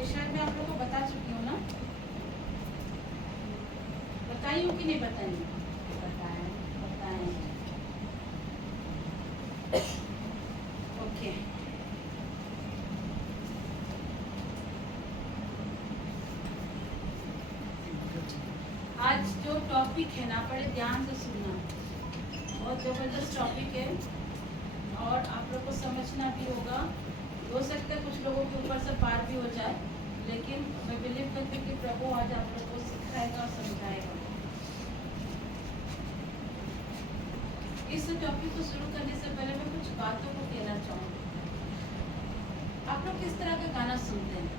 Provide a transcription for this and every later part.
ये शायद मैं आप लोगों को बता चुकी हूँ ना, बताई हूँ कि नहीं बताई? बताएं बताएं। ओके, आज जो टॉपिक है ना, बड़े ध्यान से सुनना, बहुत जबरदस्त टॉपिक है और आप लोग को समझना भी होगा। हो सकता है कुछ लोगों के ऊपर से पार भी हो जाए, लेकिन मैं बिलीव करती हूँ कि प्रभु आज आप लोग को सिखाएगा और समझाएगा। इस टॉपिक को शुरू करने से पहले मैं कुछ बातों को कहना चाहूँगी। आप लोग किस तरह का गाना सुनते हैं,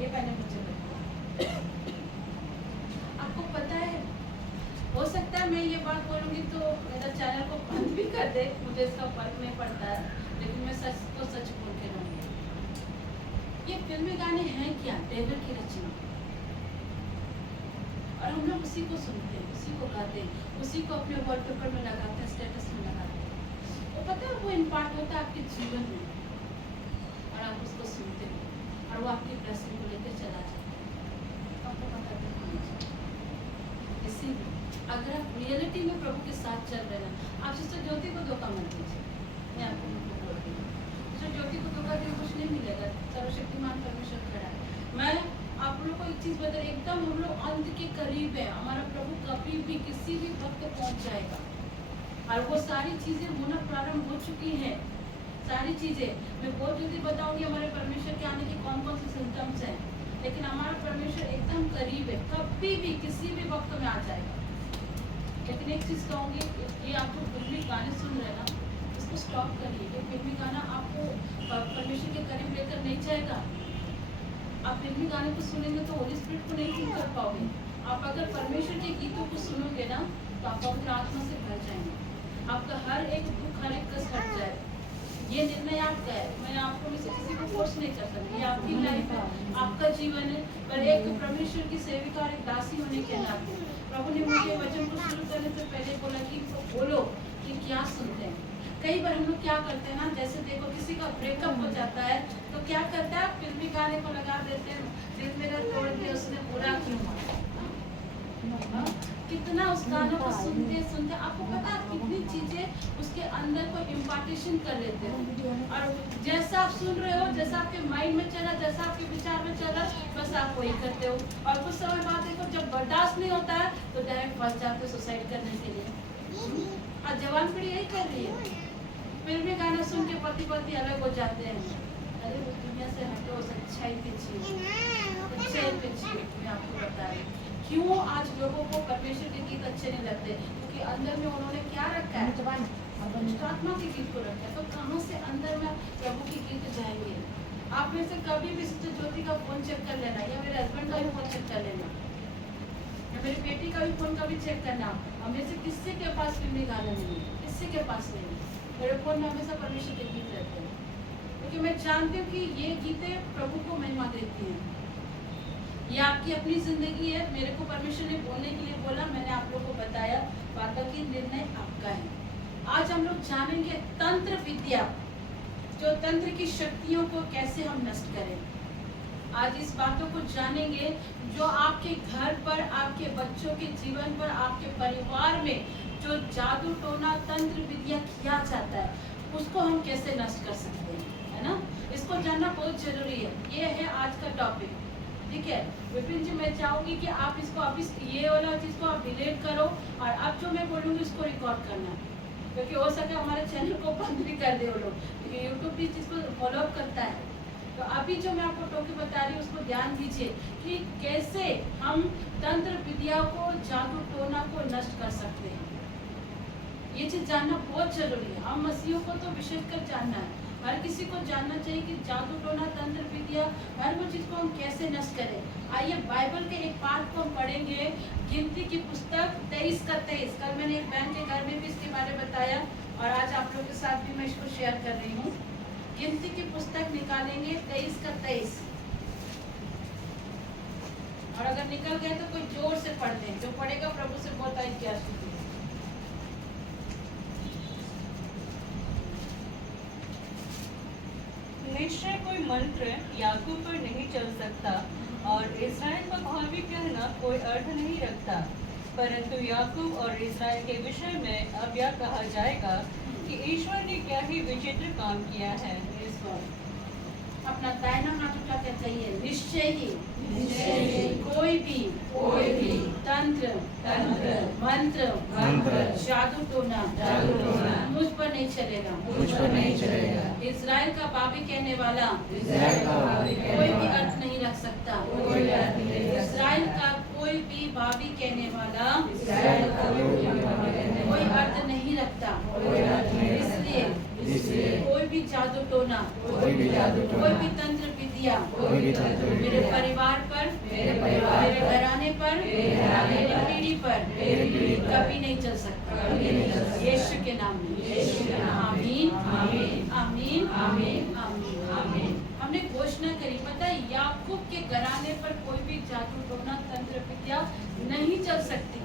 ये पहले मुझे बताओ। आपको पता है, हो सकता है मैं ये बात बोलूँगी तो मेरा चैनल को बंद भी कर दे, मुझे इसका फर्क नहीं पड़ता है, लेकिन मैं सच को सच बोल के रहूँगी। ये फिल्मी गाने हैं क्या? डेविल की रचना, और हम लोग उसी को सुनते हैं, उसी को गाते हैं, उसी को अपने वॉलपेपर में लगाते हैं, स्टेटस में लगाते हैं। तो पता है वो इम्पैक्ट होता है आपके जीवन में, और आप उसको सुनते हो और वो आपकी ब्लेसिंग को लेकर चला जाता है। आपको पता है इसीलिए अगर आप रियलिटी में प्रभु के साथ चल रहे हैं, आप सिस्टर ज्योति को धोखा मत दीजिए। मैं आपको बोलती हूँ, सिस्टर ज्योति को धोखा देकर कुछ नहीं मिलेगा। सर्वशक्तिमान परमेश्वर खड़ा है। मैं आप लोग को एक चीज बता रही, एकदम हम लोग अंत के करीब है। हमारा प्रभु कभी भी किसी भी वक्त पहुंच जाएगा, और वो सारी चीजें होना प्रारंभ हो चुकी हैं। सारी चीजें मैं बहुत जल्दी बताऊंगी हमारे परमेश्वर के आने के कौन कौन से सिम्टम्स हैं, लेकिन हमारा परमेश्वर एकदम करीब है, कभी भी किसी भी वक्त में आ जाएगा। लेकिन एक चीज कहूँगी, ये आप जो फिल्मी गाने सुन रहे हैं ना, इसको स्टॉप करिए। ये फिल्मी गाना आपको परमेश्वर के करीब लेकर नहीं जाएगा। आप फिल्मी गाने को सुनेंगे तो होली स्पिरिट को नहीं फील कर पाओगे। आप अगर परमेश्वर के गीतों को सुनोगे ना, तो आप पवित्र आत्मा से भर जाएंगे। आपका हर एक दुख, हर एक कष्ट हट जाएगा। ये निर्णय आपका है, मैं आपको में से किसी को फोर्स नहीं कर सकती। ये आपकी लाइफ है, आपका जीवन है। पर एक परमेश्वर की सेविका और एक दासी होने के नाते प्रभु ने मुझे वचन को शुरू करने से पहले बोला कि इनको बोलो कि क्या सुनते हैं। कई बार हम लोग क्या करते हैं ना, जैसे देखो किसी का ब्रेकअप हो जाता है तो क्या करता है, फिल्मी गाने को लगा देते हैं, दिल मेरा तोड़ दिया उसने बुरा क्यों। कितना उस गानों को सुनते सुनते आपको पता है कितनी चीजें उसके अंदर को इम्पार्टेशन कर लेते हो। और जैसा आप सुन रहे हो, जैसा आपके माइंड में चला, जैसा आपके विचार में चला, बस आप वही करते हो। और कुछ समय बाद देखो, जब बर्दाश्त नहीं होता है तो डायरेक्ट फंस जाते हो सुसाइड करने के लिए। और जवान पीढ़ी यही कर रही है, फिल्मी गाना सुन के पति पति अलग हो जाते हैं। अरे वो दुनिया से हटो, सच्चाई पे जियो, सच्चाई पे जियो। मैं आपको बता रही हूँ क्यों आज लोगों को परमेश्वर के गीत अच्छे नहीं लगते, क्योंकि अंदर में उन्होंने क्या रखा है, आत्मा के गीत को रखा है। तो कहाँ से अंदर में प्रभु के गीत जाएंगे। आप में से कभी भी सिस्टर ज्योति का फोन चेक कर लेना, या मेरे हस्बैंड का भी फोन चेक कर लेना, या मेरी बेटी का भी फोन कभी चेक करना। हमें से किसी के पास फिल्मी गाना नहीं है, किसी के पास नहीं है। मेरे फोन में हमेशा परमेश्वर के गीत रहते हैं, क्योंकि मैं जानती हूँ कि ये गीतें प्रभु को महिमा देती हैं। ये आपकी अपनी जिंदगी है, मेरे को परमेश्वर ने बोलने के लिए बोला, मैंने आप लोगों को बताया, बाकी निर्णय आपका है। आज हम लोग जानेंगे तंत्र विद्या, जो तंत्र की शक्तियों को कैसे हम नष्ट करें। आज इस बातों को जानेंगे जो आपके घर पर, आपके बच्चों के जीवन पर, आपके परिवार में जो जादू टोना तंत्र विद्या किया जाता है, उसको हम कैसे नष्ट कर सकते हैं, है ना। इसको जानना बहुत जरूरी है। ये है आज का टॉपिक, ठीक है। विपिन जी, मैं चाहूंगी कि आप इसको अभी ये वाला चीज को आप डिलीट करो, और अब जो मैं बोलूँगी उसको रिकॉर्ड करना, क्योंकि हो सके हमारे चैनल को बंद भी कर दे वो लोग, क्योंकि यूट्यूब भी चीज को फॉलो अप करता है। तो अभी जो मैं आपको टॉपिक बता रही हूँ उसको ध्यान दीजिए कि कैसे हम तंत्र विद्या को, जादू टोना को नष्ट कर सकते हैं। ये चीज जानना बहुत जरूरी है। हम मसीहों को तो विशेषकर जानना है, हर किसी को जानना चाहिए कि जादू टोना तंत्र विद्या, हर वो चीज को हम कैसे नष्ट करें। आइए बाइबल के एक पाठ को हम पढ़ेंगे, गिनती की पुस्तक 23 का 23। कल मैंने एक बहन के घर में भी इसके बारे में बताया, और आज आप लोगों के साथ भी मैं इसको शेयर कर रही हूँ। गिनती की पुस्तक निकालेंगे 23 का 23, और अगर निकल गए तो कोई जोर से पढ़ दें, जो पढ़ेगा प्रभु से बहुत आई क्या स्तुति। निश्चय कोई मंत्र याकूब पर नहीं चल सकता और इस्राएल पर भी कहना कोई अर्थ नहीं रखता। परंतु याकूब और इस्राएल के विषय में अब यह कहा जाएगा कि ईश्वर ने क्या ही विचित्र काम किया है। अपना दाहिना हाथ उठा कर कहिए, निश्चय ही कोई भी तंत्र मंत्र जादू टोना मुझ पर नहीं चलेगा। इज़राइल का बाबी कहने वाला कोई भी अर्थ नहीं रख सकता। इज़राइल का कोई भी बाबी कहने वाला कोई अर्थ नहीं रखता। इसलिए कोई भी जादू टोना कोई भी तंत्र विद्या मेरे परिवार पर, मेरे घराने पर, मेरी पीढ़ी पर कभी नहीं चल सकता। यीशु के नाम में आमीन आमीन आमीन आमीन। हमने घोषणा करी, पता है याकूब के घराने पर कोई भी जादू टोना तंत्र विद्या नहीं चल सकती।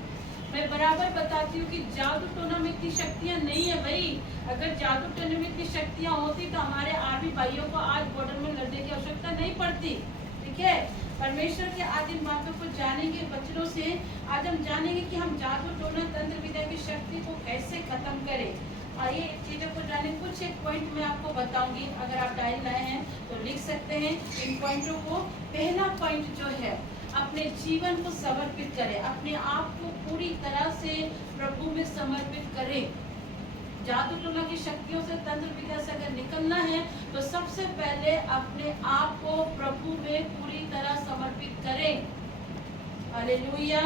मैं बराबर बताती हूँ कि जादू टोना में इतनी शक्तियाँ नहीं है भाई। अगर जादू टोने में इतनी शक्तियाँ होती तो हमारे आर्मी भाइयों को आज बॉर्डर में लड़ने की आवश्यकता नहीं पड़ती। ठीक है, परमेश्वर के आज इन बातों को जानेंगे वचनों से। आज हम जानेंगे कि हम जादू टोना तंत्र विद्या की शक्ति को कैसे खत्म करें। आइए चीजों को जाने। कुछ एक पॉइंट मैं आपको बताऊंगी, अगर आप डायल लाए हैं तो लिख सकते हैं इन पॉइंटों को। पहला पॉइंट जो है, अपने जीवन को समर्पित करें, अपने आप को पूरी तरह से प्रभु में समर्पित करें। जादू टोना की शक्तियों से, तंत्र विद्या से अगर निकलना है तो सबसे पहले अपने आप को प्रभु में पूरी तरह समर्पित करें। हालेलुया।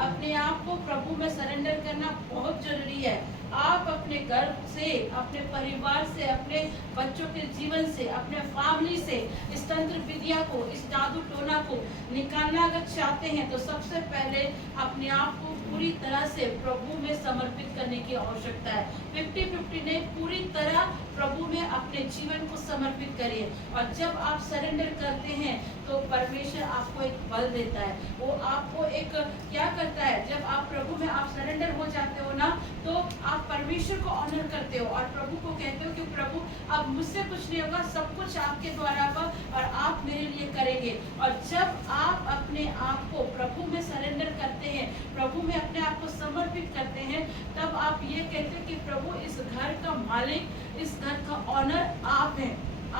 अपने आप को प्रभु में सरेंडर करना बहुत जरूरी है। आप अपने घर से, अपने परिवार से, अपने बच्चों के जीवन से, अपने फैमिली से इस तंत्र विद्या को, इस जादू टोना को निकालना अगर चाहते हैं तो सबसे पहले अपने आप को पूरी तरह से प्रभु में समर्पित करने की आवश्यकता है। 50-50 नहीं, पूरी तरह प्रभु में अपने जीवन को समर्पित करिए। और जब आप सरेंडर करते हैं तो परमेश्वर आपको एक बल देता है। वो आपको एक क्या करता है, जब आप प्रभु में आप सरेंडर हो जाते हो ना, तो आप परमेश्वर को ऑनर करते हो और प्रभु को कहते हो कि प्रभु अब मुझसे कुछ नहीं होगा, सब कुछ आपके द्वारा होगा और आप मेरे लिए करेंगे। और जब आप अपने आप को प्रभु में सरेंडर करते हैं, प्रभु में अपने आप को समर्पित करते हैं, तब आप ये कहते हैं कि प्रभु इस घर का मालिक, इस घर का ऑनर आप हैं,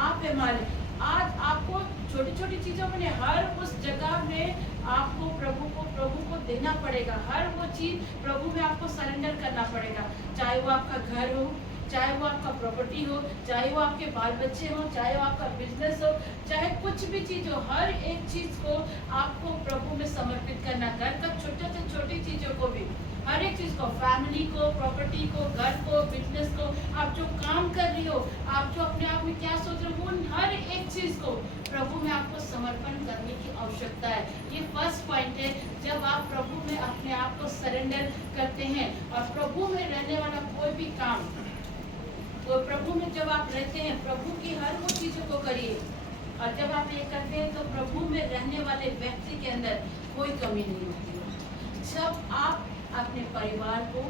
आप है मालिक। आज आपको छोटी छोटी चीजों में, हर उस जगह में आपको प्रभु को देना पड़ेगा। हर वो चीज प्रभु में आपको सरेंडर करना पड़ेगा। चाहे वो आपका घर हो, चाहे वो आपका प्रॉपर्टी हो, चाहे वो आपके बाल बच्चे हो, चाहे वो आपका बिजनेस हो, चाहे कुछ भी चीज हो, हर एक चीज को आपको प्रभु में समर्पित करना। घर का छोटे से छोटी चीजों को भी, हर एक चीज को, फैमिली को, प्रॉपर्टी को, घर को, बिजनेस को, आप जो काम कर रही हो, आप जो अपने आप में क्या सोच रहे हो, उन हर एक चीज को प्रभु में आपको समर्पण करने की आवश्यकता है। ये फर्स्ट पॉइंट है। जब आप प्रभु में अपने आप को सरेंडर करते हैं और प्रभु में रहने वाला कोई भी काम, तो प्रभु में जब आप रहते हैं, प्रभु की हर वो चीजों को करिए। और जब आप ये करते हैं तो प्रभु में रहने वाले व्यक्ति के अंदर कोई कमी नहीं होती है। जब आप अपने परिवार को,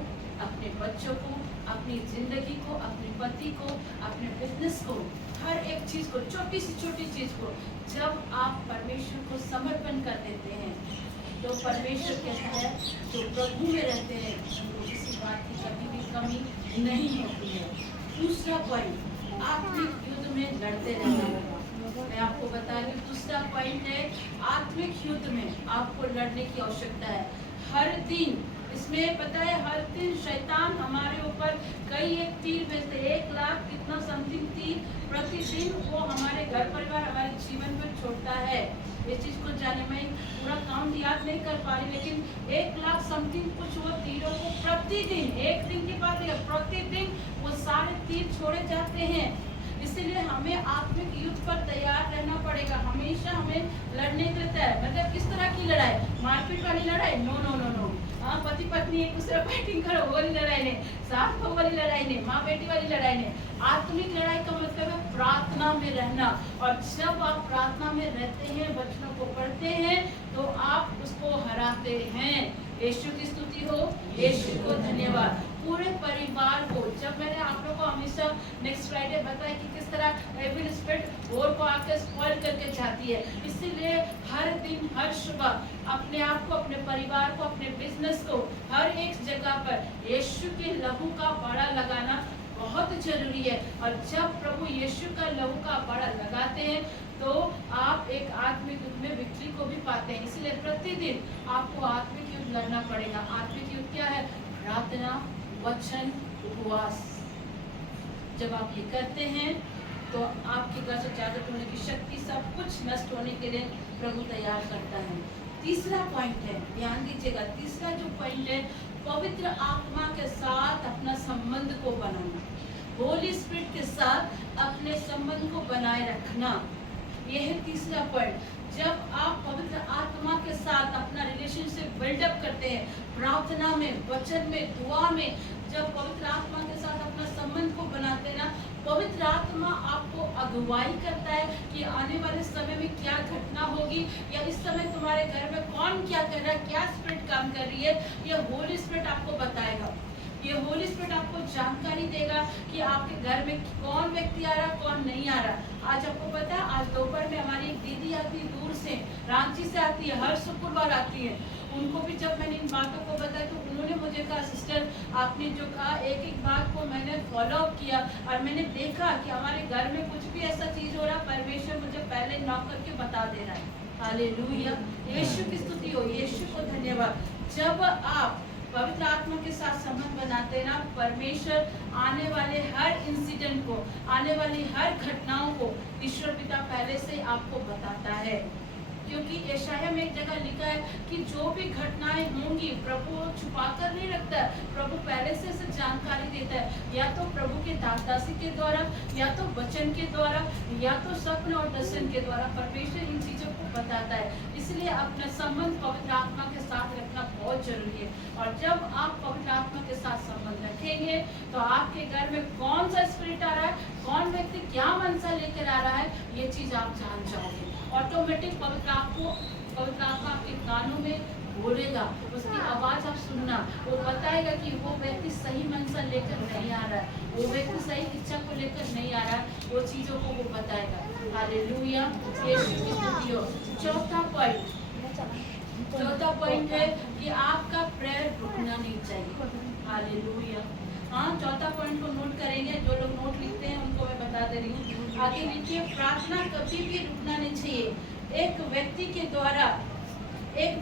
अपने बच्चों को, अपनी जिंदगी को, अपने पति को, अपने बिजनेस को, हर एक चीज को, छोटी से छोटी चीज को जब आप परमेश्वर को समर्पण कर देते हैं तो परमेश्वर कहता है जो प्रभु में रहते हैं उनको किसी बात की कभी भी कमी नहीं होती है। दूसरा पॉइंट, आत्मिक युद्ध में लड़ते रहना होगा। मैं आपको बता रही हूँ, दूसरा पॉइंट है आत्मिक युद्ध में आपको लड़ने की आवश्यकता है। हर दिन इसमें पता है, हर दिन शैतान हमारे ऊपर कई एक तीर भेजते, 1 लाख कितना समथिंग तीर प्रतिदिन वो हमारे घर परिवार, हमारे जीवन पर छोड़ता है। इस चीज को जाने में पूरा काउंट याद नहीं कर पा रही, लेकिन 1 लाख समथिंग कुछ वो तीरों को प्रतिदिन, एक दिन की बात है, प्रतिदिन वो सारे तीर छोड़े जाते हैं। इसीलिए हमें आत्मिक युद्ध पर तैयार रहना पड़ेगा। हमेशा हमें लड़ने देता है। मतलब किस तरह की लड़ाई? मारपीट वाली लड़ाई? No no no no. हाँ, पति पत्नी एक दूसरे फाइटिंग करो वाली लड़ाई नहीं, सास बहू वाली लड़ाई नहीं, माँ बेटी वाली लड़ाई नहीं। आत्मिक लड़ाई का मतलब है प्रार्थना में रहना। और जब आप प्रार्थना में रहते हैं, वचनों को पढ़ते हैं, तो आप उसको हराते हैं। यीशु की स्तुति हो, यीशु को धन्यवाद। पूरे परिवार को, जब मैंने आप लोगों को हमेशा नेक्स्ट फ्राइडे बताया कि किस तरह एविल स्पिरिट आपके स्पॉइल करके जाती है। इसीलिए हर दिन हर सुबह अपने आप को, अपने परिवार को, अपने बिजनेस को हर एक जगह पर यीशु के लहू का बाड़ा लगाना बहुत जरूरी है। और जब प्रभु यीशु का लहू का बाड़ा लगाते हैं तो आप एक आत्मिक युद्ध में विक्ट्री को भी पाते हैं। इसलिए प्रतिदिन आपको आत्मिक युद्ध लड़ना पड़ेगा। आत्मिक युद्ध क्या है? प्रार्थना, वचन, उपवास। जब आप ये करते हैं तो आपके घर से जागृत होने की शक्ति, सब कुछ नष्ट होने के लिए प्रभु तैयार करता है। तीसरा पॉइंट है, ध्यान दीजिएगा, तीसरा जो पॉइंट है, पवित्र आत्मा के साथ अपना संबंध को बनाना, होली स्पिरिट के साथ अपने संबंध को बनाए रखना। यह है तीसरा पॉइंट। जब आप पवित्र आत्मा के साथ अपना रिलेशनशिप बिल्डअप करते हैं, प्रार्थना में, वचन में, दुआ में, जब पवित्र आत्मा के साथ अपना संबंध को बनाते हैं ना, पवित्र आत्मा आपको अगुवाई करता है कि आने वाले समय में क्या घटना होगी, या इस समय तुम्हारे घर में कौन क्या कर रहा है, क्या स्पिरिट काम कर रही है, ये होली स्पिरिट आपको बताएगा। ये होली स्पिरिट आपको जानकारी देगा कि आपके घर में कौन व्यक्ति आ रहा, कौन नहीं आ रहा। आज आपको पता है, आज दोपहर में हमारी एक दीदी आती है, दूर से, रांची से आती है, हर शुक्रवार आती है। उनको भी जब मैंने इन बातों को बताया तो उन्होंने मुझे कहा, सिस्टर आपने जो कहा एक एक बात को मैंने फॉलो अप किया और मैंने देखा कि हमारे घर में कुछ भी ऐसा चीज हो रहा, परमेश्वर मुझे पहले नॉक करके बता दे रहा है। हालेलुया, यीशु की स्तुति हो, यीशु को धन्यवाद। जब आप पवित्र आत्मा के साथ संबंध बनाते हैं ना, परमेश्वर आने वाले हर इंसिडेंट को, आने वाली हर घटनाओं को ईश्वर पिता पहले से आपको बताता है। क्योंकि यशायाह में एक जगह लिखा है कि जो भी घटनाएं होंगी प्रभु छुपा कर नहीं रखता है, प्रभु पहले से इसे जानकारी देता है, या तो प्रभु के दासदासी के द्वारा, या तो वचन के द्वारा, या तो स्वप्न और दर्शन के द्वारा परमेश्वर इन चीजों को बताता है। इसलिए अपना संबंध पवित्र आत्मा के साथ रखना बहुत जरूरी है। और जब आप पवित्र आत्मा के साथ संबंध रखेंगे तो आपके घर में कौन सा स्पिरिट आ रहा है, कौन व्यक्ति क्या मनसा लेकर आ रहा है, ये चीज आप जान जाओगे। ऑटोमेटिक पवित्र आत्मा आपके कानों में बोलेगा, उसकी आवाज आप सुनना, वो बताएगा कि वो व्यक्ति सही मनसा लेकर नहीं आ रहा है, वो व्यक्ति सही इच्छा को लेकर नहीं आ रहा है, वो चीजों को वो बताएगा। हालेलुया, यीशु की स्तुति हो। चौथा पॉइंट है कि आपका प्रेयर रुकना नहीं चाहिए। हालेलुया। हाँ, चौथा पॉइंट को नोट करेंगे, जो लोग नोट लिखते हैं उनको मैं बता दे रही हूँ। आगे लिखिए, प्रार्थना कभी भी रुकना नहीं चाहिए। एक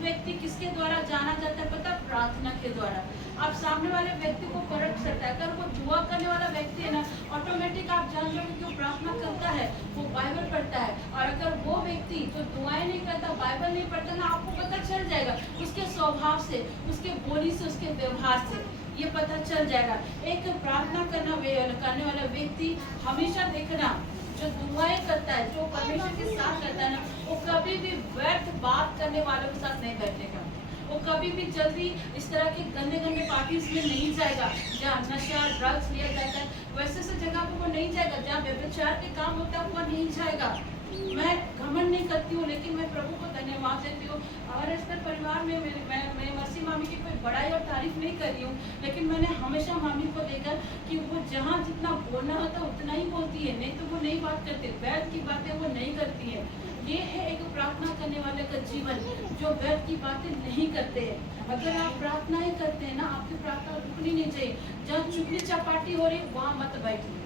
व्यक्ति किसके द्वारा जाना जाता है पता? प्रार्थना के द्वारा। आप सामने वाले व्यक्ति को परख सकता है। अगर वो दुआ करने वाला व्यक्ति है ना, ऑटोमेटिक आप जान लोगे कि वो प्रार्थना करता है, वो बाइबल पढ़ता है। और अगर वो व्यक्ति जो दुआएं नहीं करता, बाइबल नहीं पढ़ता ना, आपको पता चल जाएगा उसके स्वभाव से, उसके बोली से, उसके व्यवहार से, ये पता चल जाएगा। एक प्रार्थना करने वाला व्यक्ति हमेशा देखना, जो दुआएं करता है, जो परमेश्वर के साथ रहता है ना, वो कभी भी व्यर्थ बात करने वालों के साथ नहीं बैठेगा। वो कभी भी जल्दी इस तरह के गंदे पार्टीज में नहीं जाएगा जहाँ नशा ड्रग्स लिया जाता है। वैसे से जगह पर वो नहीं जाएगा, जहाँ व्यभिचार के काम होता है वो नहीं जाएगा। मैं घमंड नहीं करती हूँ, लेकिन मैं प्रभु को धन्यवाद देती हूँ। हमारे स्तर परिवार में मैं मर्सी मामी की कोई बड़ाई और तारीफ नहीं कर रही हूँ, लेकिन मैंने हमेशा मामी को देखा कि वो जहाँ जितना बोलना होता है उतना ही बोलती है, नहीं तो वो नहीं बात करती, वैध की बातें वो नहीं करती है। ये है एक प्रार्थना करने वाले का जीवन, जो वैध की बातें नहीं करते हैं। अगर आप प्रार्थनाएं करते हैं ना, आपकी प्रार्थना रुकनी नहीं चाहिए। जहाँ चुगली चपाटी हो रही है वहाँ मत बैठिए,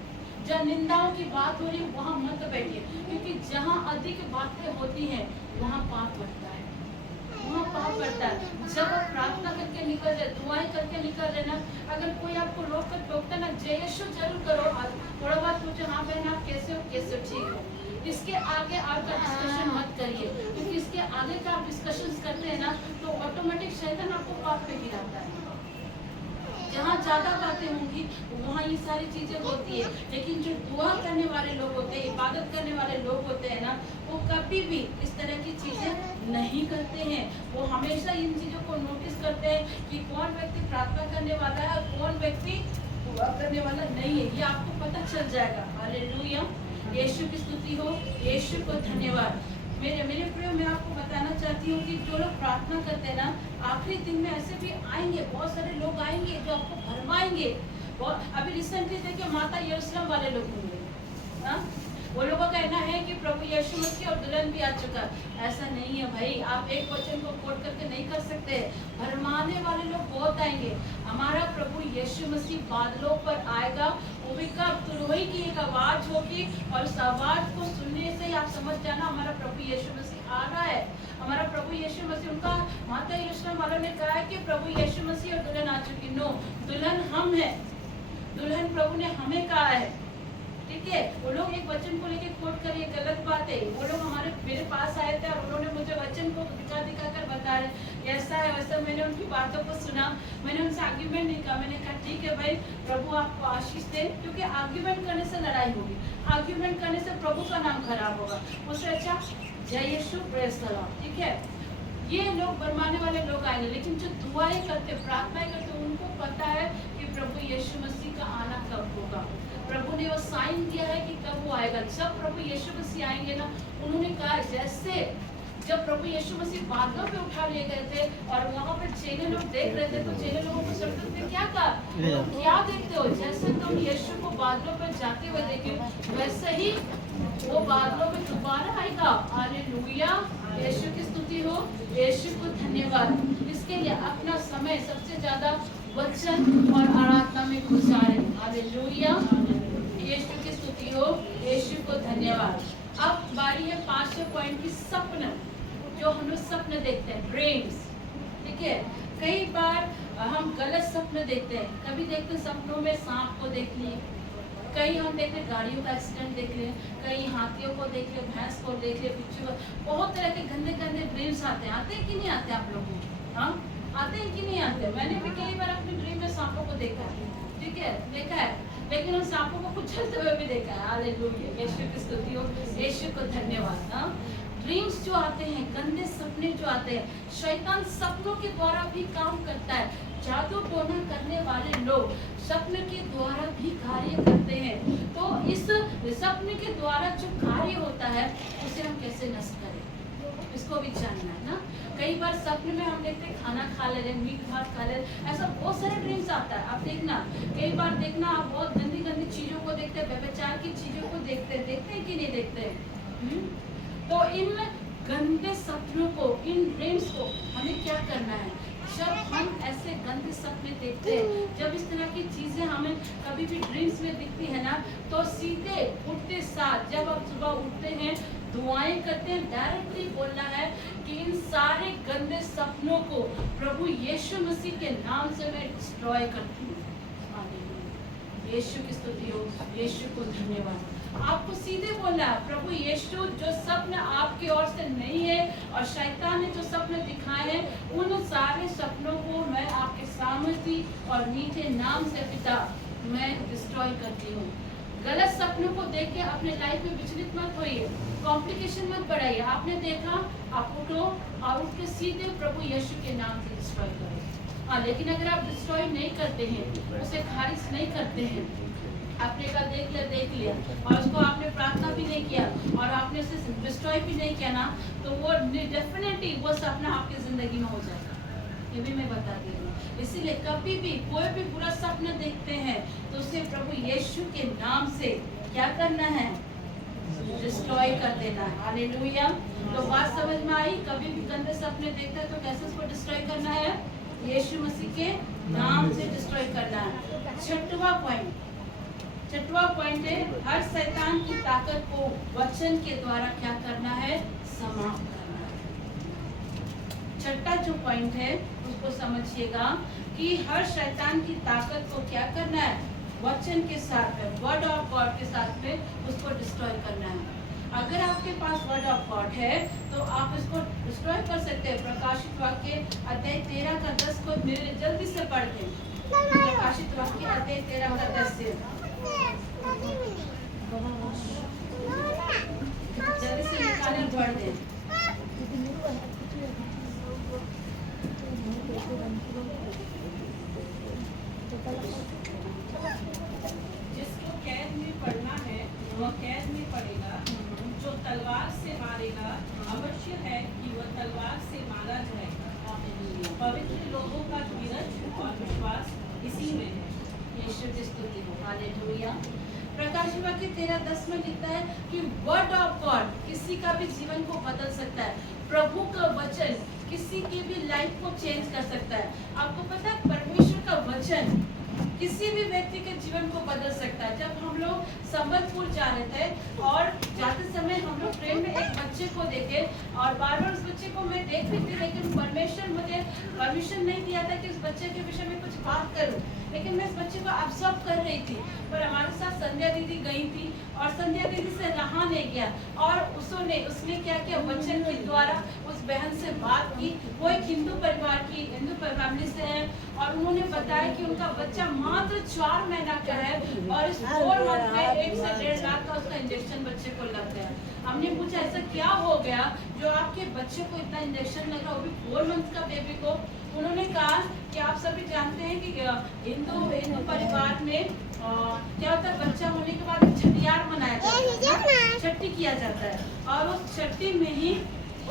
जहाँ निंदाओं की बात हो रही है वहाँ मत बैठिए, क्योंकि जहाँ अधिक बातें होती हैं वहाँ पाप बढ़ता है, वहाँ पाप बढ़ता है। जब आप प्रार्थना करके निकल रहे, दुआएं करके निकल रहे ना, अगर कोई आपको रोक कर टोकता ना, जय यीशु जरूर करो, थोड़ा बात पूछो, हाँ बहन आप कैसे हो, कैसे ठीक हो। इसके आगे आपका डिस्कशन मत करिए, क्योंकि इसके आगे का आप डिस्कशन करते हैं ना तो ऑटोमेटिक शैतान आपको पाप पे गिराता है। जहाँ ज्यादा बातें होंगी वहाँ ये सारी चीजें होती है। लेकिन जो दुआ करने वाले लोग होते हैं, इबादत करने वाले लोग होते हैं ना, वो कभी भी इस तरह की चीजें नहीं करते हैं। वो हमेशा इन चीजों को नोटिस करते हैं कि कौन व्यक्ति प्रार्थना करने वाला है और कौन व्यक्ति दुआ करने वाला नहीं है, ये आपको पता चल जाएगा। हालेलुया, यीशु की स्तुति हो, यीशु को धन्यवाद। मेरे प्रियो, मैं आपको बताना चाहती हूँ कि जो लोग प्रार्थना करते हैं ना, आखिरी दिन में ऐसे भी आएंगे, बहुत सारे लोग आएंगे जो आपको भरमाएंगे। अभी रिसेंटली देखिए माता यरूशलेम वाले लोग होंगे, वो लोगों का कहना है कि प्रभु यीशु मसीह और दुल्हन भी आ चुका है। ऐसा नहीं है भाई, आप एक वचन को कोट करके नहीं कर सकते। भरमाने वाले लोग बहुत आएंगे। हमारा प्रभु यीशु मसीह बादलों पर आएगा, वो भी कब? तुरही की एक आवाज होगी और उस आवाज को सुनने से ही आप समझ जाना हमारा प्रभु यीशु मसीह आ रहा है। हमारा प्रभु यीशु मसीह, उनका माता यीशु वालों ने कहा है कि प्रभु यीशु मसीह और दुल्हन आ चुकी। नो, दुल्हन हम है, दुल्हन प्रभु ने हमें कहा है। ठीक है, वो लोग एक वचन को लेके कोट कर, ये गलत बात है। वो लोग मेरे पास आए थे और उन्होंने मुझे वचन को दिखा कर बता रहे ऐसा है वैसा। मैंने उनकी बातों को सुना, मैंने उनसे आर्ग्यूमेंट नहीं कहा। मैंने कहा ठीक है भाई, प्रभु आपको आशीष दे, क्योंकि आर्ग्यूमेंट करने से लड़ाई होगी, आर्ग्यूमेंट करने से प्रभु का नाम खराब होगा। उससे अच्छा जय यीशु, प्रेज द लॉर्ड। ठीक है, ये लोग भरमाने वाले लोग आएंगे, लेकिन जो दुआएं करते, प्रार्थनाएं करते, उनको पता है कि प्रभु यीशु मसीह का आना कब होगा। प्रभु ने वो साइन दिया है कि कब वो आएगा। जब प्रभु यीशु मसीह आएंगे ना, उन्होंने कहा जैसे जब प्रभु यीशु मसीह बादलों पे उठा लिए गए थे और वहाँ पे चेले लोग देख रहे थे, तो चेले लोगों को स्वर्गदूत ने क्या कहा? क्या देखते हो? जैसे तुम यीशु को बादलों पे जाते हुए देखे, वैसे ही वो बादलों में दोबारा आएगा। हालेलुया, यीशु की स्तुति हो, यीशु को धन्यवाद। इसके लिए अपना समय सबसे ज्यादा वचन और आराधना में गुजारें। हालेलुया, यीशु की स्तुति हो, यीशु को धन्यवाद। अब बारी है 5वें पॉइंट की, सपना। जो हम लोग सपने देखते हैं, ड्रीम्स। ठीक है, कई बार हम गलत सपने देखते हैं। कभी देखते हैं सपनों में सांप को देख लिए, कई हम देख रहे गाड़ियों का एक्सीडेंट देख रहे, कई हाथियों को देख रहे, भैंस को देख रहे, बिच्छू को। बहुत तरह के गंदे गंदे ड्रीम्स आते हैं कि नहीं आते आप लोगों को? हाँ, आते हैं कि नहीं आते? मैंने भी कई बार अपने ड्रीम में सांपों को देखा है। ठीक है, देखा है, लेकिन उन सांपों को कुचलते हुए भी देखा है। हालेलुया, यीशु की स्तुति हो, यीशु को धन्यवाद। हाँ, ड्रीम्स जो आते हैं, गंदे सपने जो आते हैं, शैतान सपनों के द्वारा भी काम करता है। जादू टोना करने वाले लोग सपने के द्वारा भी कार्य करते हैं। तो इस सपने के द्वारा जो कार्य होता है, उसे हम कैसे नष्ट करें, इसको भी जानना है ना। कई बार सपने में हम देखते हैं खाना खा ले रहे, मीट भात खा ले रहे, ऐसा बहुत सारे ड्रीम्स आता है। आप देखना, कई बार देखना आप बहुत गंदी गंदी चीजों को देखते हैं, व्यभिचार की चीजों को देखते हैं कि नहीं देखते हैं? तो इन गंदे सपनों को, इन ड्रीम्स को हमें क्या करना है? जब हम ऐसे गंदे सपने देखते हैं, जब इस तरह की चीजें हमें कभी भी ड्रीम्स में दिखती है ना, तो सीधे उठते साथ जब आप सुबह उठते हैं, दुआएं करते हैं, डायरेक्टली बोलना है कि इन सारे गंदे सपनों को प्रभु यीशु मसीह के नाम से मैं डिस्ट्रॉय करती हूँ। यीशु की स्तुति हो, यीशु को धन्यवाद। आपको सीधे बोलना है, प्रभु यीशु, जो सपने आपकी ओर से नहीं है और शैतान ने जो सपने दिखाए हैं, उन सारे सपनों को मैं आपके सामर्थी और मीठे नाम से पिता मैं डिस्ट्रॉय करती हूँ। गलत सपनों को देख के अपने लाइफ में विचलित मत होइए, कॉम्प्लिकेशन मत बढ़ाइए। आपने देखा, आप उठो और उठ के सीधे प्रभु यीशु के नाम से डिस्ट्रॉय करो। हाँ, लेकिन अगर आप डिस्ट्रॉय नहीं करते हैं, उसे खारिज नहीं करते हैं, आपने कहा देख लिया और उसको आपने प्रार्थना भी नहीं किया और आपने उसे डिस्ट्रॉय भी नहीं किया ना, तो वो डेफिनेटली वो सपना आपकी जिंदगी में हो जाएगा। ये भी मैं बता दे रही हूँ। इसीलिए कभी भी कोई भी बुरा सपना देखते हैं तो उसे प्रभु यीशु के नाम से क्या करना है? डिस्ट्रॉय कर देना है। हालेलुया। तो बात समझ में आई? कभी भी गंदे सपने देखते हैं तो कैसे उसको डिस्ट्रॉय करना है? यीशु मसीह के नाम से डिस्ट्रॉय करना है। छठवां पॉइंट है, हर शैतान की ताकत को वचन के द्वारा क्या करना है? समाप्त करना है। छठा जो पॉइंट है उसको समझिएगा कि हर शैतान की ताकत को क्या करना है? वचन के साथ में, वर्ड ऑफ गॉड के साथ में उसको डिस्ट्रॉय करना है। अगर आपके पास वर्ड ऑफ गॉड है तो आप इसको डिस्ट्रॉय कर सकते हैं। प्रकाशित वाक्य अध्याय 13 का 10 को मेरे जल्दी से पढ़ दें। प्रकाशित वाक्य अध्याय 13 का 10 से जल्दी से निकाले और पढ़ दें। जिसको कैद में पढ़ना है वह कैद में पड़ेगा, जो तलवार से मारेगा अवश्य है कि वह तलवार से मारा जाएगा। पवित्र लोगों का धीरज और विश्वास इसी में है। यीशु की स्तुति हो। हालेलुया। प्रकाश वाक्य 13:10 में लिखता है कि वर्ड ऑफ गॉड किसी का भी जीवन को बदल सकता है। प्रभु का वचन किसी की भी लाइफ को चेंज कर सकता है। आपको पता है परमेश्वर का वचन किसी भी व्यक्ति के जीवन को बदल सकता है। जब हम लोग संबलपुर जा रहे थे और जाते समय हम लोग ट्रेन में एक बच्चे को देखे और बार बार उस बच्चे को मैं देख रही थी, लेकिन परमेश्वर मुझे परमिशन नहीं दिया था कि उस बच्चे के विषय में कुछ बात करूं, लेकिन मैं इस बच्चे को ऑब्जर्व कर रही थी। पर हमारे साथ संध्या दीदी गई थी और संध्या दीदी से रहा नहीं गया और उसने क्या किया, वचन के द्वारा उस बहन से बात की। वो एक हिंदू परिवार की हिंदू फैमिली से है और उन्होंने बताया कि उनका बच्चा मात्र 4 महीना का है और इस 4 मंथ में 1 से 1.5 लाख का उसका इंजेक्शन बच्चे को लग गया। हमने पूछा ऐसा क्या हो गया जो आपके बच्चे को इतना इंजेक्शन लगा, वो भी 4 मंथ का बेबी को। उन्होंने कहा कि आप सभी जानते हैं कि हिंदू परिवार में क्या होता है, बच्चा होने के बाद छठियार मनाया जाता है, छठी किया जाता है और उस छठी में ही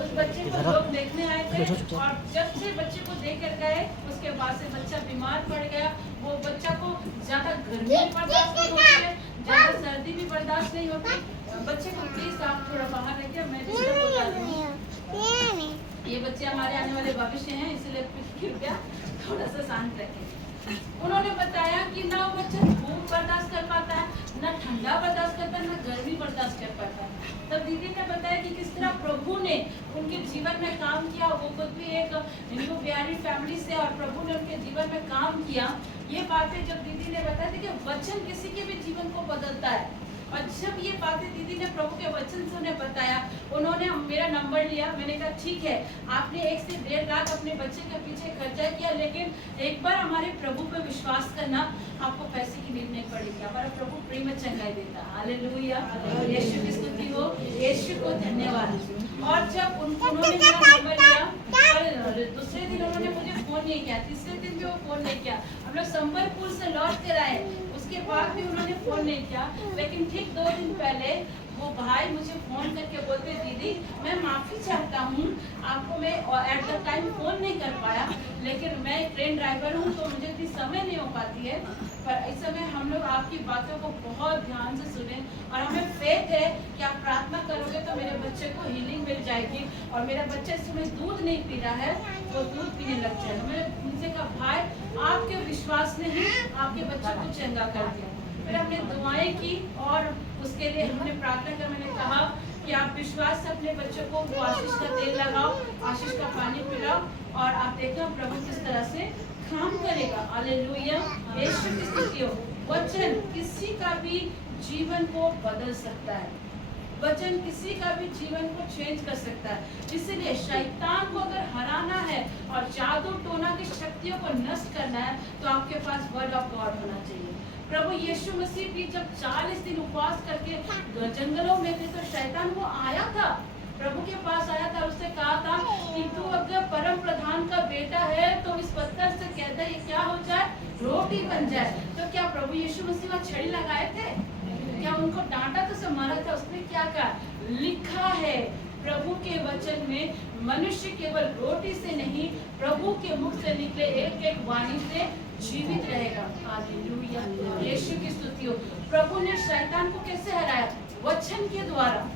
उस बच्चे को लोग देखने आए थे और जब से बच्चे को देख कर गए उसके बाद से बच्चा बीमार पड़ गया। वो बच्चा को ज्यादा गर्मी भी बर्दाश्त नहीं होती है, ज्यादा सर्दी भी बर्दाश्त नहीं होती। बच्चे को प्लीज आप थोड़ा बाहर रखिए, मैं डिस्टर्ब हो जाती हूँ। ये बच्चे हमारे आने वाले भविष्य हैं, इसलिए कृपया थोड़ा सा शांत रखें। उन्होंने बताया कि ना वो बच्चा धूप बर्दाश्त कर पाता है, ना ठंडा बर्दाश्त करता है, ना गर्मी बर्दाश्त कर पाता है। तब दीदी ने बताया कि किस तरह प्रभु ने उनके जीवन में काम किया। वो खुद भी एक हिंदू बिहारी फैमिली से और प्रभु ने उनके जीवन में काम किया। ये बातें जब दीदी ने बताया थी कि वचन किसी के भी जीवन को बदलता है, और जब ये बातें दीदी ने प्रभु के वचन से उन्हें बताया, उन्होंने मेरा नंबर लिया। मैंने कहा ठीक है, आपने 1 से 1.5 लाख अपने बच्चे के पीछे खर्चा किया, लेकिन एक बार हमारे प्रभु पे विश्वास करना, आपको पैसे की नीड नहीं पड़ेगी। हमारा प्रभु प्रेम में चंगाई देता। हालेलुया, यीशु की स्तुति हो, यीशु को धन्यवाद। और जब उन्होंने मेरा नंबर लिया और दूसरे दिन उन्होंने मुझे फोन नहीं किया, तीसरे दिन भी वो फोन नहीं किया। हम लोग संबलपुर से लौट कर आए, उसके बाद भी उन्होंने फोन नहीं किया। लेकिन ठीक 2 दिन पहले वो भाई मुझे फोन करके बोलते, दीदी मैं माफी चाहता हूँ, आपको मैं एट द टाइम फोन नहीं कर पाया, लेकिन मैं ट्रेन ड्राइवर हूँ तो मुझे इतनी समय नहीं हो पाती है। पर इस समय हम लोग आपकी बातों को बहुत ध्यान से सुने और हमें फेथ है कि आप प्रार्थना करोगे तो मेरे बच्चे को हीलिंग मिल जाएगी और मेरा बच्चा इस समय दूध नहीं पी रहा है, वो दूध पीने लग जाएगा। मैंने उनसे कहा भाई आपके विश्वास ने ही आपके बच्चे को चंगा कर दिया। फिर हमने दुआएं की और उसके लिए हमने प्रार्थना कर, मैंने कहा कि आप विश्वास से अपने बच्चों को वो आशीष का तेल लगाओ, आशीष का पानी पिलाओ और आप देखना प्रभु किस तरह से काम करेगा। हालेलुया, यीशु की स्तुति हो। वचन किसी का भी जीवन को बदल सकता है, वचन किसी का भी जीवन को चेंज कर सकता है। इसीलिए शैतान को अगर हराना है और जादू टोना की शक्तियों को नष्ट करना है तो आपके पास वर्ड ऑफ गॉड होना चाहिए। प्रभु यीशु मसीह भी जब 40 दिन उपवास करके जंगलों में थे तो शैतान वो आया था, प्रभु के पास आया था, उससे कहा था कि तू अगर परम प्रधान का बेटा है तो इस पत्थर से कहता है ये क्या हो जाए, रोटी बन जाए। तो क्या प्रभु यीशु मसीह वहाँ छड़ी लगाए थे? क्या उनको डांटा तो सब मारा था? उसने क्या कहा? लिखा है प्रभु के वचन में, मनुष्य केवल रोटी से नहीं प्रभु के मुख से निकले एक एक वाणी से जीवित रहेगा। हालेलुया, यीशु की स्तुति हो। प्रभु ने शैतान को कैसे हराया? वचन के द्वारा,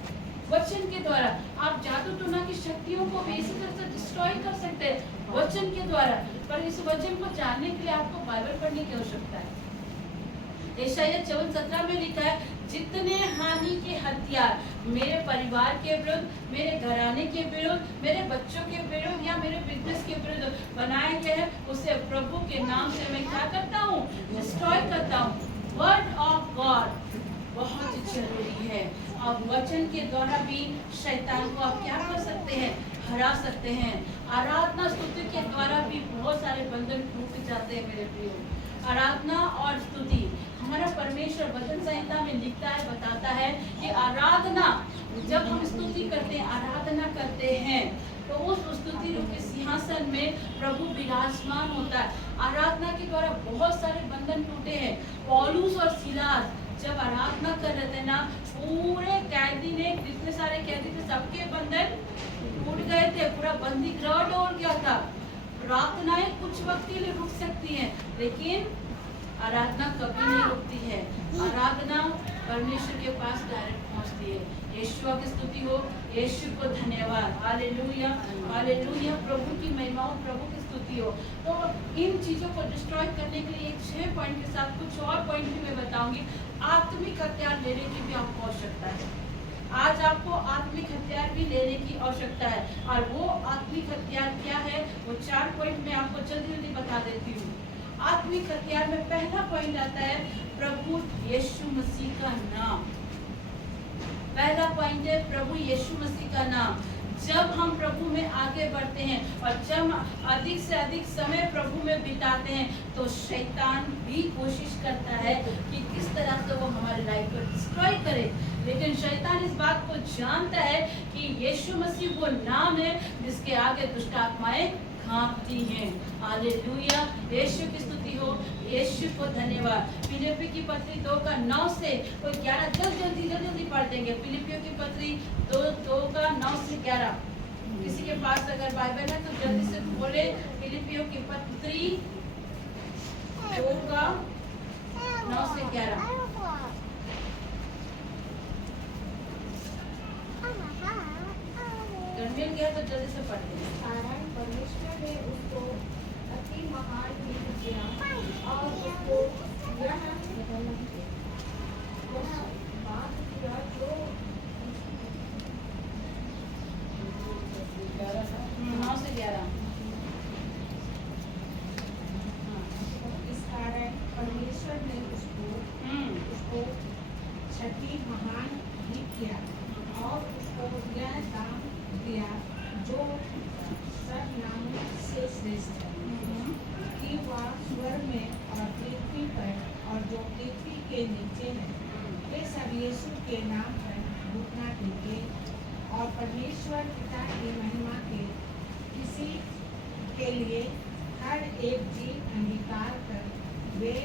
वचन के द्वारा। आप जादू टोना की शक्तियों को भी इसी तरह से डिस्ट्रॉय कर सकते हैं वचन के द्वारा। पर इस वचन को जानने के लिए आपको बाइबल पढ़ने की आवश्यकता है। यशायाह 54:17 में लिखा है, जितने हानि के हथियार मेरे परिवार के विरुद्ध, मेरे घराने के विरुद्ध, मेरे बच्चों के विरुद्ध या मेरे बिजनेस के विरुद्ध बनाए गए हैं, उसे प्रभु के नाम से मैं क्या करता हूँ? डिस्ट्रॉय करता हूँ। वर्ड ऑफ गॉड बहुत जरूरी है। अब वचन के द्वारा भी शैतान को आप क्या कर सकते हैं? हरा सकते हैं। आराधना स्तुति के द्वारा भी बहुत सारे बंधन टूट जाते हैं मेरे प्रियो। आराधना और स्तुति, हमारा परमेश्वर वचन संहिता में लिखता है, बताता है कि आराधना, जब हम स्तुति करते हैं, आराधना करते हैं तो उस स्तुति रूपी सिंहासन में प्रभु विराजमान होता है। आराधना के द्वारा बहुत सारे बंधन टूटे हैं। पौलुस और सीलास जब आराधना कर रहे थे ना, पूरे कैदी ने, जितने सारे कैदी थे सबके बंधन टूट गए थे, पूरा बंदी गृह डोल गया था। प्रार्थनाएं कुछ वक्त के लिए रुक सकती हैं, लेकिन आराधना कभी नहीं रुकती है। आराधना परमेश्वर के पास डायरेक्ट पहुंचती है। यीशु की स्तुति हो, यीशु को धन्यवाद। Hallelujah, hallelujah. प्रभु की महिमा हो, प्रभु की स्तुति हो। तो इन चीजों को डिस्ट्रॉय करने के लिए एक 6 पॉइंट के साथ कुछ और पॉइंट भी मैं बताऊंगी। आत्मिक हथियार लेने की भी आपको आवश्यकता है। आज आपको आत्मिक हथियार भी लेने की आवश्यकता है। और वो आत्मिक हथियार क्या है, वो 4 पॉइंट मैं आपको जल्दी जल्दी बता देती हूँ। आत्मिक हथियार में पहला पॉइंट आता है प्रभु यीशु मसीह का नाम। पहला पॉइंट है प्रभु यीशु मसीह का नाम। जब हम प्रभु में आगे बढ़ते हैं और जब अधिक से अधिक समय प्रभु में बिताते हैं तो शैतान भी कोशिश करता है कि किस तरह से वो हमारी लाइफ को डिस्ट्रॉय करे। लेकिन शैतान इस बात को जानता है कि यीशु मसीह वो नाम है जिसके आगे दुष्ट आत्माएं कांपती हैं। हालेलुया, यीशु की स्तुति हो, यीशु को धन्यवाद। फिलिप्पी की पत्री 2:9 से 11 जल्दी पढ़ देंगे। फिलिपियों की पत्री 2:9 से 11। किसी के पास अगर बाइबल है तो जल्दी से बोले। फिलिपियों की पत्री 2:9 से 11। अगर मिल गया तो जल्दी से पढ़ देंगे। कारण परमेश्वर ने उसको अति महान हित किया और उसको यह बात किया जो 9 से 11। इस कारण परमेश्वर ने उसको छठी महान हित किया और उसको यह दान दिया जो सब नामों से श्रेष्ठ है कि वह स्वर्ग में और पृथ्वी पर और जो पृथ्वी के नीचे है वे सब यीशु के नाम पर घुटना टेके और परमेश्वर पिता की महिमा के किसी के लिए हर एक जीव अंगीकार कर वे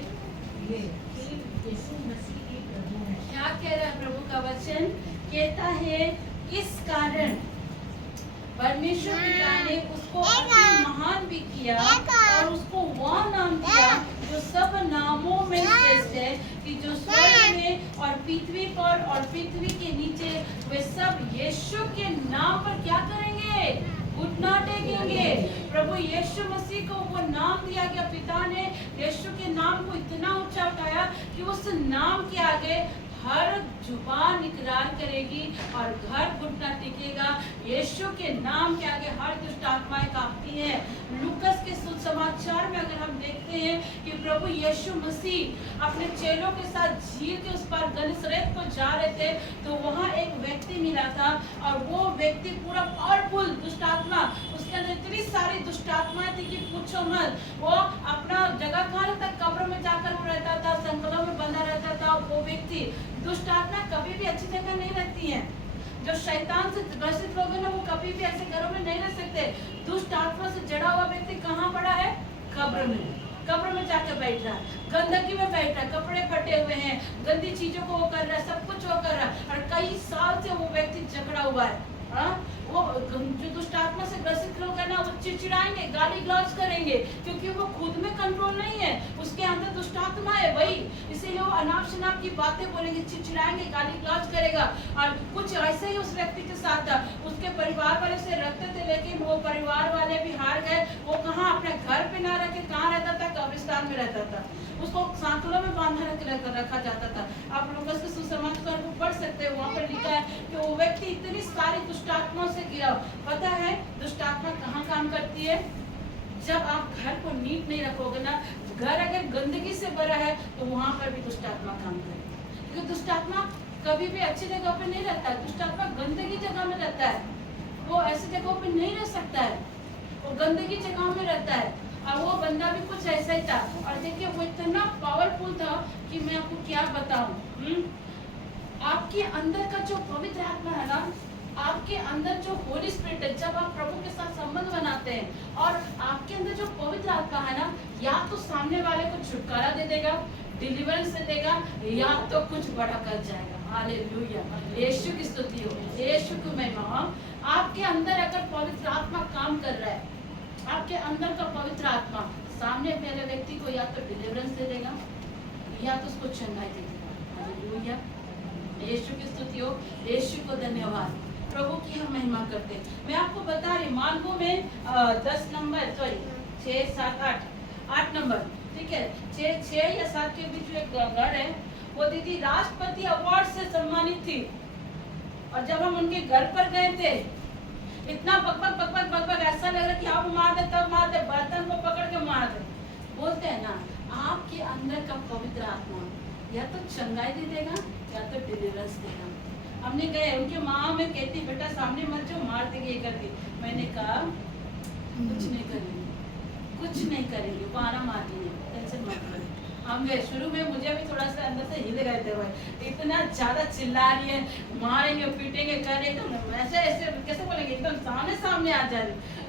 ये कि यीशु मसीह ही प्रभु है। क्या कह रहा है प्रभु का वचन? कहता है इस कारण परमेश्वर पिता ने उसको अति महान भी किया और उसको वह नाम दिया जो सब नामों में श्रेष्ठ है कि जो स्वर्ग में और पृथ्वी पर और पृथ्वी के नीचे वे सब यीशु के नाम पर क्या करेंगे? घुटना टेकेंगे। प्रभु यीशु मसीह को वो नाम दिया गया। पिता ने यीशु के नाम को इतना ऊंचा उठाया कि उस नाम के आगे हर जुबान इकरार करेगी और घर घुटना टिकेगा। यीशु के नाम के आगे हर दुष्ट आत्माएं कांपती हैं। लूकस के सुसमाचार में अगर हम देखते हैं कि प्रभु यीशु मसीह अपने चेलों के साथ झील के उस पार गनसरेत को जा रहे थे तो वहाँ एक व्यक्ति मिला था और वो व्यक्ति पूरा पावरफुल दुष्ट आत्मा, उसके अंदर इतनी सारी दुष्ट आत्माएं थी कि पूछो मत। वो अपना जगह कहाँ रहता, कब्र में जाकर वो रहता था, संकलों में बंधा रहता था। वो व्यक्ति दुष्ट आत्मा कभी भी अच्छी जगह नहीं रहती हैं। जो शैतान से ग्रसित लोग हैं ना वो कभी भी ऐसे घरों में नहीं रह सकते। दुष्ट आत्मा से जड़ा हुआ व्यक्ति कहाँ पड़ा है? कब्र में। कब्र में जाकर बैठ रहा है, गंदगी में बैठ रहा है, कपड़े फटे हुए हैं, गंदी चीजों को वो कर रहा है, सब कुछ वो कर रहा है और कई साल से वो व्यक्ति जकड़ा हुआ है। वो जो दुष्ट आत्मा से ग्रसित लोग हैं ना वो चिड़चिड़ाएंगे, गाली गलौज करेंगे क्योंकि वो खुद में कंट्रोल नहीं है, उसके अंदर दुष्ट आत्मा है भाई। इसीलिए वो अनाप शनाप की बातें बोलेंगे, चिड़चिड़ाएंगे, गाली गलौज करेगा। और कुछ ऐसे ही उस व्यक्ति के साथ था। उसके परिवार वाले से रखते थे लेकिन वो परिवार वाले भी हार गए। वो कहाँ अपने घर पे ना रखे कहाँ रहता था? कब्रिस्तान में रहता था। उसको सांकलों में बांधा रखा जाता था। आप लोग उसके सुसमाचार को पढ़ सकते हैं, वहाँ पर लिखा है कि वो व्यक्ति इतनी सारी दुष्ट आत्माओं से घिरा। पता है दुष्ट आत्मा कहाँ काम करती है? जब आप घर को नीट नहीं रखोगे ना, घर अगर गंदगी से भरा है तो वहाँ पर भी दुष्ट आत्मा काम करेगी। क्योंकि दुष्ट आत्मा कभी भी अच्छी जगह पर नहीं रहता है। दुष्ट आत्मा गंदगी जगह में रहता है, वो ऐसी जगहों पर नहीं रह सकता है, वो गंदगी जगह में रहता है। और वो बंदा भी कुछ ऐसा ही था। और देखिए वो इतना पावरफुल था कि मैं आपको क्या बताऊं। आपके अंदर का जो पवित्र आत्मा है ना, आपके अंदर जो होली स्पिरिट है, जब आप प्रभु के साथ संबंध बनाते हैं और आपके अंदर जो पवित्र आत्मा है ना, या तो सामने वाले को छुटकारा दे देगा, डिलीवरेंस दे देगा, या तो कुछ बड़ा कर जाएगा। हालेलुया, यीशु की स्तुति हो, यीशु की महिमा। आपके अंदर अगर पवित्र आत्मा काम कर रहा है, आपके अंदर का पवित्र आत्मा सामने वाले व्यक्ति को या तो डिलीवरेंस दे देगा, या तो उसको चंगाई दे देगा। हालेलुया, यीशु की स्तुति हो, यीशु को धन्यवाद। प्रभु की हम महिमा करते हैं। मैं आपको बता रही मार्गो में 10 नंबर सॉरी 6 7 8 नंबर, ठीक है, 6 या 7 के बीच में एक घर है, वो दीदी राष्ट्रपति अवार्ड से सम्मानित थी। और जब हम उनके घर पर गए थे, इतना बकबक ऐसा लग रहा कि आप मार दे तब मार दे, बर्तन को पकड़ के मार दे। बोलते हैं ना, आपके अंदर का पवित्र आत्मा या तो चंगाई दे देगा या तो डिलीवरेंस देगा। हमने गए, उनके माँ में कहती बेटा सामने मत जाओ, मार देंगे ये करती। मैंने कहा कुछ नहीं करेंगे, कुछ नहीं करेंगे, वो आराम आती है, टेंशन मत लो। हम गए, शुरू में मुझे भी थोड़ा सा अंदर से हिल गए थे भाई, इतना ज्यादा चिल्ला रही है, मारेंगे पीटेंगे कर रहे, एकदम ऐसे ऐसे कैसे बोलेंगे, एकदम सामने आ जा रही।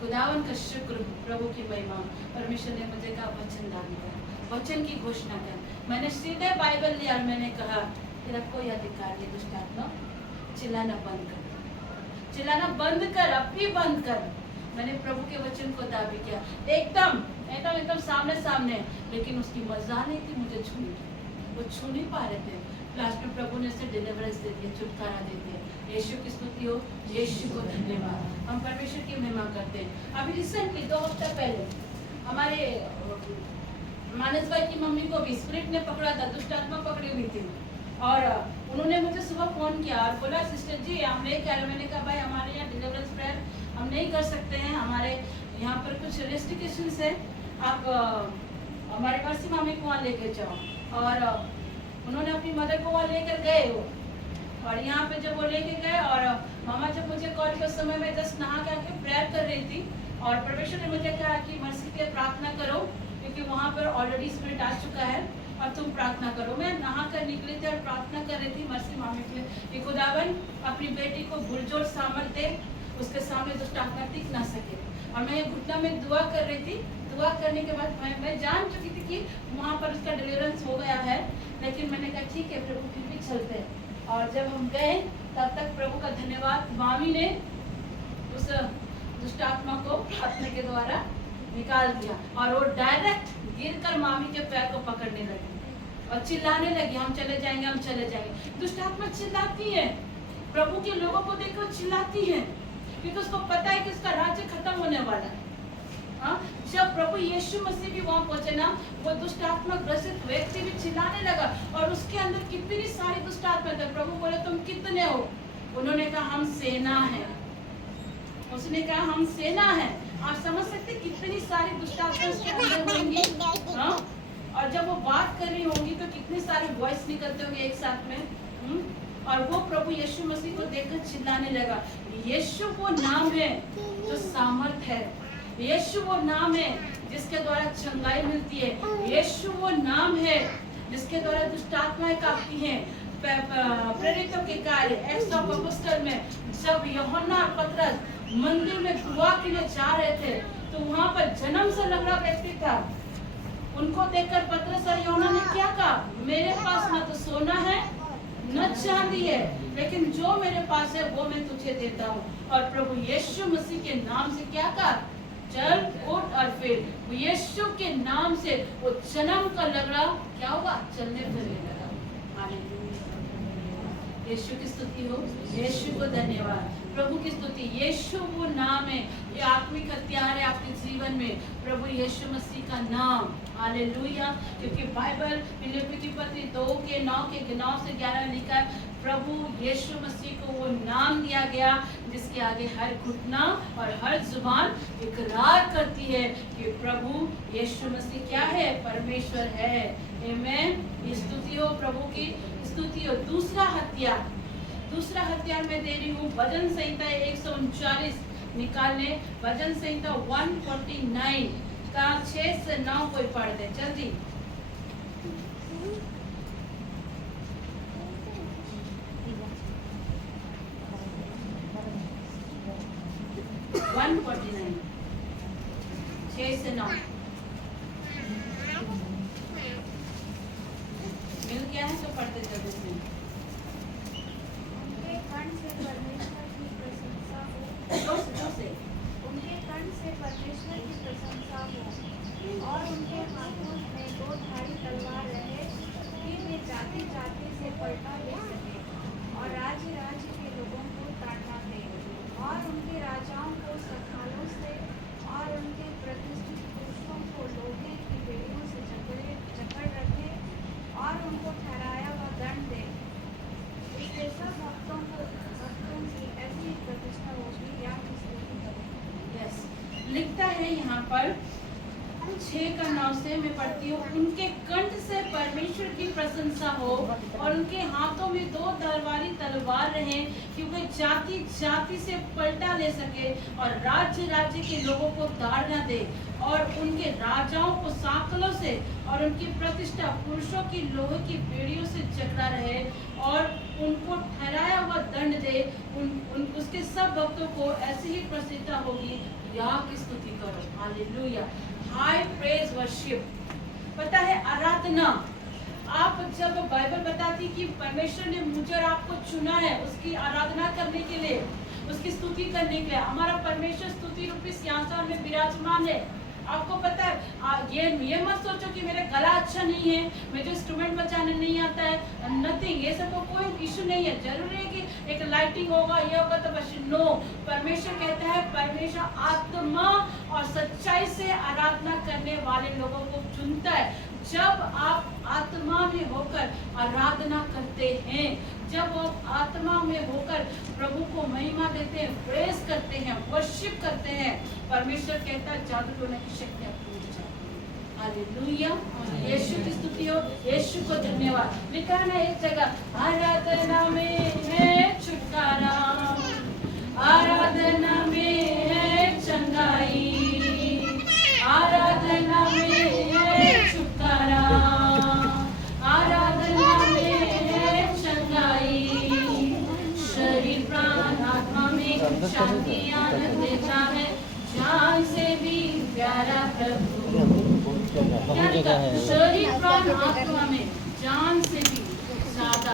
खुदावन का शुक्र, प्रभु की महिमा, परमेश्वर ने मुझे कहा वचन दान कर, वचन की घोषणा कर। मैंने सीधे बाइबल लिया और मैंने कहा तेरा कोई अधिकार नहीं दुष्ट आत्मा, चिल्लाना बंद कर, चिल्लाना बंद कर, अब भी बंद कर। मैंने प्रभु के वचन को दाबी किया, एकदम सामने, लेकिन उसकी मजा नहीं थी मुझे छूने की, वो छू नहीं पा रहे थे। लास्ट में प्रभु ने उसे डिलीवरेंस दे दिया, छुटकारा दे दिया। यीशु की स्तुति हो, यीशु को धन्यवाद। हम परमेश्वर की महिमा करते हैं। अभी रिसेंटली 2 हफ्ता पहले हमारे मानस भाई की मम्मी को भी स्पिरिट ने पकड़ा था, दुष्ट आत्मा पकड़ी हुई थी, और उन्होंने मुझे सुबह फोन किया और बोला सिस्टर जी हम नहीं कर रहे। मैंने कहा भाई हमारे यहाँ डिलीवरेंस प्रेयर हम नहीं कर सकते हैं, हमारे यहाँ पर कुछ रेस्ट्रिक्शंस है, आप हमारे मर्सी मामी को वहाँ लेके जाओ। और उन्होंने अपनी मदर को वहाँ लेकर गए वो, और यहाँ पे जब वो लेके गए और मामा जब मुझे कॉल के समय में जस्ट नहा के आके प्रेयर कर रही थी, और परमेश्वर ने मुझे कहा कि मर्सी के प्रार्थना करो क्योंकि वहाँ पर ऑलरेडी स्पिरिट आ चुका है और तुम प्रार्थना करो। मैं नहा कर निकली थी और प्रार्थना कर रही थी मर्सी मामी के लिए कि खुदावन अपनी बेटी को भुलजोड़ सामर्थ्य दे, उसके सामने दुष्ट आत्मा टिक ना सके। और मैं घुटना में दुआ कर रही थी। दुआ करने के बाद मैं जान चुकी थी कि वहाँ पर उसका डिलीवरेंस हो गया है, लेकिन मैंने कहा ठीक है प्रभु फिर भी चलते हैं। और जब हम गए तब तक प्रभु का धन्यवाद, मामी ने उस दुष्ट आत्मा को प्रार्थना के द्वारा निकाल दिया और वो डायरेक्ट गिरकर मामी के पैर को पकड़ने लगी और चिल्लाने लगी हम चले जाएंगे, हम चले जाएंगे। दुष्ट आत्मा चिल्लाती है, प्रभु के लोगों को देखकर चिल्लाती है क्योंकि उसको पता है कि उसका राज्य खत्म होने वाला है। हाँ, जब प्रभु यीशु मसीह भी वहाँ पहुंचे ना, वो दुष्ट आत्मा ग्रसित व्यक्ति भी चिल्लाने लगा और उसके अंदर कितनी सारी दुष्ट आत्मा थे। प्रभु बोले तुम कितने हो? उन्होंने कहा हम सेना है। उसने कहा हम सेना है। आप समझ सकते कितनी सारी दुष्ट आत्मा उसके अंदर होंगी। हाँ, और जब वो बात कर रही होंगी तो कितनी सारी वॉइस निकलते होंगे एक साथ में। और वो प्रभु यीशु मसीह को देखकर चिल्लाने लगा। यीशु वो नाम है जो सामर्थ है, यीशु वो नाम है जिसके द्वारा चंगाई मिलती है, यीशु वो नाम है जिसके द्वारा दुष्ट आत्माएं कांपती हैं। प्रेरितों के कार्य एक्ट्स ऑफ अपोस्टल में जब यूहन्ना और पतरस मंदिर में दुआ के लिए जा रहे थे तो वहां पर जन्म से लंगड़ा व्यक्ति था। उनको देखकर पतरस और यूहन्ना ने क्या कहा? मेरे पास न तो सोना है न चांदी है, लेकिन जो मेरे पास है वो मैं तुझे देता हूँ। और प्रभु यीशु मसीह के नाम से क्या कहा? चल उठ। और फिर यीशु के नाम से वो जन्म का लंगड़ा क्या हुआ? चलने फिरने लगा। हालेलुया, यीशु की स्तुति हो, यीशु को धन्यवाद। प्रभु की स्तुति। यीशु वो नाम है, ये आत्मिक हथियार है आपके जीवन में, प्रभु यीशु मसीह का नाम। हालेलुया, क्योंकि बाइबल फिलिप्पी की पत्री 2:9 से 11 में लिखा है प्रभु यीशु मसीह को वो नाम दिया गया जिसके आगे हर घुटना और हर जुबान इकरार करती है कि प्रभु यीशु मसीह क्या है? परमेश्वर है। आमीन। स्तुति हो, प्रभु की स्तुति हो। दूसरा हथियार मैं दे रही हूँ भजन संहिता 139 निकालने। भजन संहिता 149 का 6 से 9 कोई पढ़ दे जल्दी। मिल गया है तो पढ़ते जल्दी से। उनके कंठ से परमेश्वर की प्रशंसा हो, उनके कंठ से परमेश्वर की प्रशंसा हो, और उनके हाथों में 2 धारी तलवार रहे राजाओं को सखालों से और उनके प्रतिष्ठित पुरुषों को लोहे की बेड़ियों से जकड़ रखे और उनको ठहराया व दंड दे। इससे सब भक्तों की ऐसी प्रतिष्ठा होगी या किसी करें। यस, लिखता है यहाँ पर 6:9 से मैं पढ़ती हूँ। उनके कंठ से परमेश्वर की प्रशंसा हो और उनके हाथों में 2 तलवारी तलवार रहे कि वे जाति जाति से पलटा ले सके और राज्य राज्य के लोगों को दाड़ न दे और उनके राजाओं को सांकलों से और उनकी प्रतिष्ठा पुरुषों की लोहे की बेड़ियों से जकड़ा रहे और उनको ठहराया हुआ दंड दे। उसके सब भक्तों को ऐसी ही प्रसिद्धता होगी। यह की स्तुति करो। Hallelujah, high praise worship. पता है आराधना, आप जब बाइबल बताती कि परमेश्वर ने मुझे और आपको चुना है उसकी आराधना करने के लिए, उसकी स्तुति करने के लिए। हमारा परमेश्वर स्तुति रूपी सिंहासन में विराजमान है। आपको पता है, ये मत सोचो कि मेरा गला अच्छा नहीं है, मुझे इंस्ट्रूमेंट बजाने नहीं आता है, नथिंग, ये सब कोई इशू नहीं है। जरूरी है कि एक लाइटिंग होगा, ये होगा तो बस नो। परमेश्वर कहता है, परमेश्वर आत्मा और सच्चाई से आराधना करने वाले लोगों को चुनता है। जब आप आत्मा में होकर आराधना करते हैं, जब आप आत्मा में होकर प्रभु को महिमा देते हैं, प्रेज करते हैं, वर्शिप करते हैं, परमेश्वर कहता है जादू टोने की शक्ति आपको मिल जाती है। हालेलुया, यीशु की स्तुति हो, यीशु को धन्यवाद। लिखा है ना एक जगह, आराधना में है छुटकारा, आराधना में है चंगाई, आराधना में है छुटकारा, आराधना में है चंगाई, शरीर प्राण आत्मा में शांति आनंद देता है, जान से भी प्यारा प्रभु। शरीर प्राण